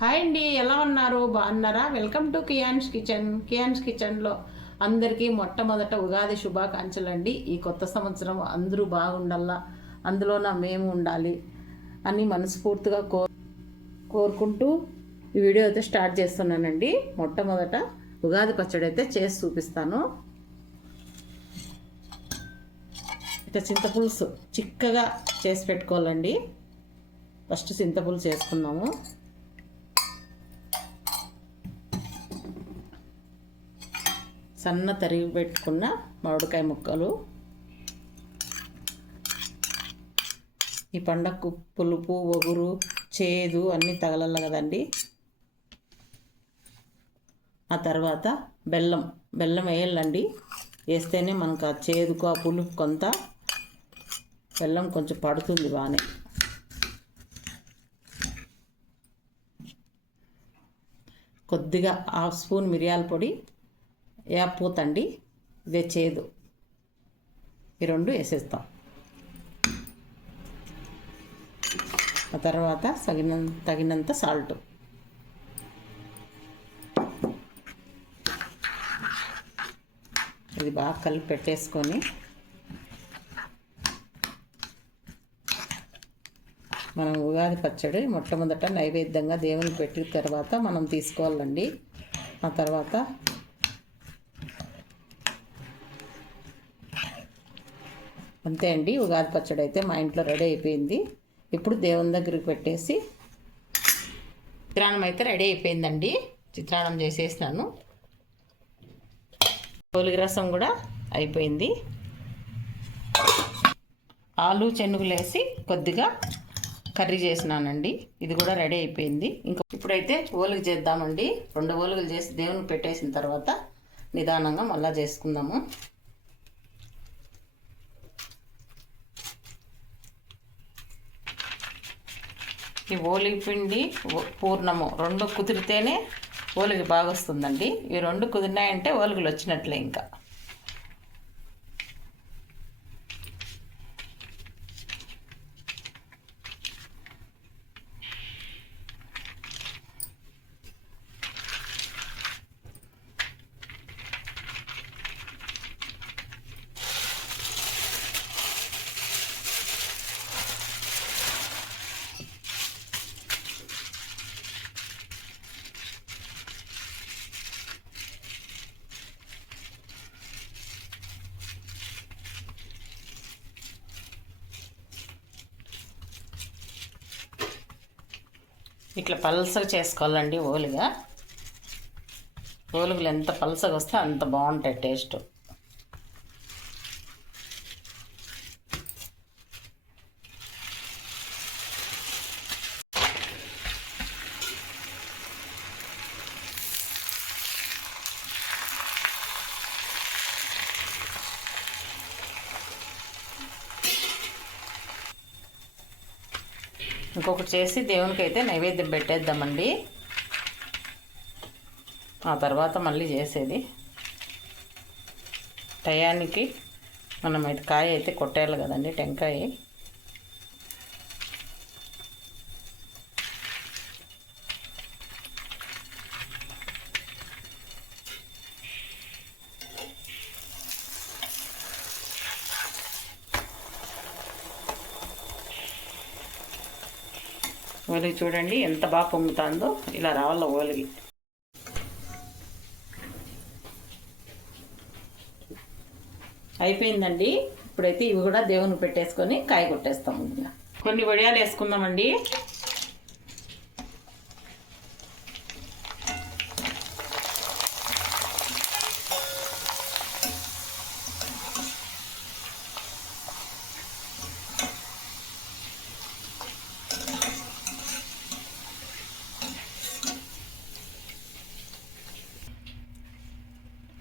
Hi అండి, ఎలా ఉన్నారు? బాగున్నారా? Welcome to Kiyan's kitchen. Kiyan's కిచెన్లో అందరికీ మొట్టమొదట ఉగాది శుభాకాంక్షలు అండి. ఈ కొత్త సంవత్సరం అందరూ బాగుండాలా, అందులోన మేము ఉండాలి అని మనస్ఫూర్తిగా కోరుకుంటూ ఈ వీడియో అయితే స్టార్ట్ చేస్తున్నానండి. మొట్టమొదట ఉగాది పచ్చడి అయితే చేసి చూపిస్తాను. ఇక చింతపులుసు చిక్కగా చేసి పెట్టుకోవాలండి. ఫస్ట్ చింతపులుసు వేసుకున్నాము. సన్న తరిగి పెట్టుకున్న మామిడికాయ ముక్కలు, ఈ పండగకు పులుపు ఒగురు చేదు అన్నీ తగలల్ల కదండి. ఆ తర్వాత బెల్లం వేయాలండి. వేస్తేనే మనకు ఆ చేదుకు ఆ పులుపు కొంత బెల్లం కొంచెం పడుతుంది బాగానే. కొద్దిగా హాఫ్ స్పూన్ మిరియాల పొడి, వేపూతండి, ఇదే చేదు, ఈ రెండు వేసేస్తాం. ఆ తర్వాత తగినంత సాల్ట్. ఇది బాగా కలిపి పెట్టేసుకొని మనం ఉగాది పచ్చడి మొట్టమొదట నైవేద్యంగా దేవునికి పెట్టిన తర్వాత మనం తీసుకోవాలండి. ఆ తర్వాత అంతే అండి, ఉగాది పచ్చడి అయితే మా ఇంట్లో రెడీ అయిపోయింది. ఇప్పుడు దేవుని దగ్గరికి పెట్టేసి చిత్రాన్నం అయితే రెడీ అయిపోయిందండి. చిత్రాన్నం చేసేసినాను. పోలిగి రసం కూడా అయిపోయింది. ఆలు చెనుగులు వేసి కొద్దిగా కర్రీ చేసినానండి. ఇది కూడా రెడీ అయిపోయింది. ఇంకా ఇప్పుడైతే ఓలిగి చేద్దామండి. 2 ఓలిగలు చేసి దేవునికి పెట్టేసిన తర్వాత నిదానంగా మళ్ళా చేసుకుందాము. ఈ ఓలిగి పిండి పూర్ణము 2 కుదిరితేనే ఓలిగి బాగా వస్తుందండి. ఈ 2 కుదిరినాయంటే ఓలిగలు వచ్చినట్లే. ఇంకా ఇట్లా పల్సగా చేసుకోవాలండి. ఓలుగులు ఎంత పల్సగా వస్తే అంత బాగుంటాయి టేస్ట్. ఇంకొకటి చేసి దేవునికి అయితే నైవేద్యం పెట్టేద్దామండి. ఆ తర్వాత మళ్ళీ చేసేది టయానికి మనం అయితే కాయ అయితే కొట్టేయాలి కదండి, టెంకాయ. ఓలిగి చూడండి ఎంత బాగా పొంగుతుందో. ఇలా రావాల ఓలిగి. అయిపోయిందండి. ఇప్పుడైతే ఇవి కూడా దేవునికి పెట్టేసుకొని కాయ కొట్టేస్తాము. కొన్ని వడియాలు వేసుకుందామండి.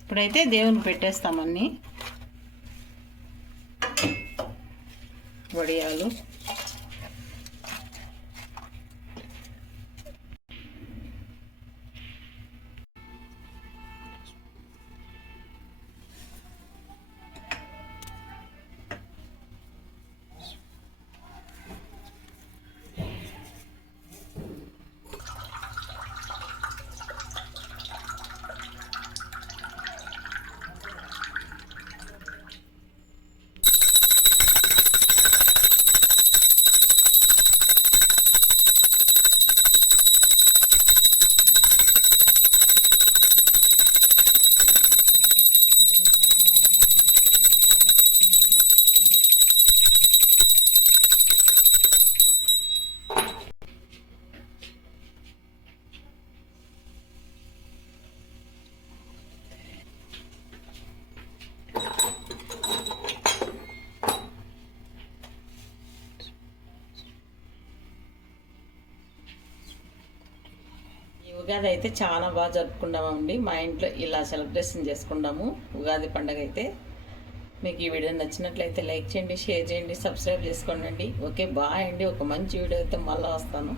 ఇప్పుడైతే దేవునికి పెట్టేస్తామన్నీ వడియాలు. ఉగాది అయితే చాలా బాగా జరుపుకున్నామండి. మా ఇంట్లో ఇలా సెలబ్రేషన్ చేసుకున్నాము ఉగాది పండుగ అయితే. మీకు ఈ వీడియో నచ్చినట్లయితే లైక్ చేయండి, షేర్ చేయండి, సబ్స్క్రైబ్ చేసుకోండి. ఓకే బాయ్ అండి. ఒక మంచి వీడియో అయితే మళ్ళీ వస్తాను.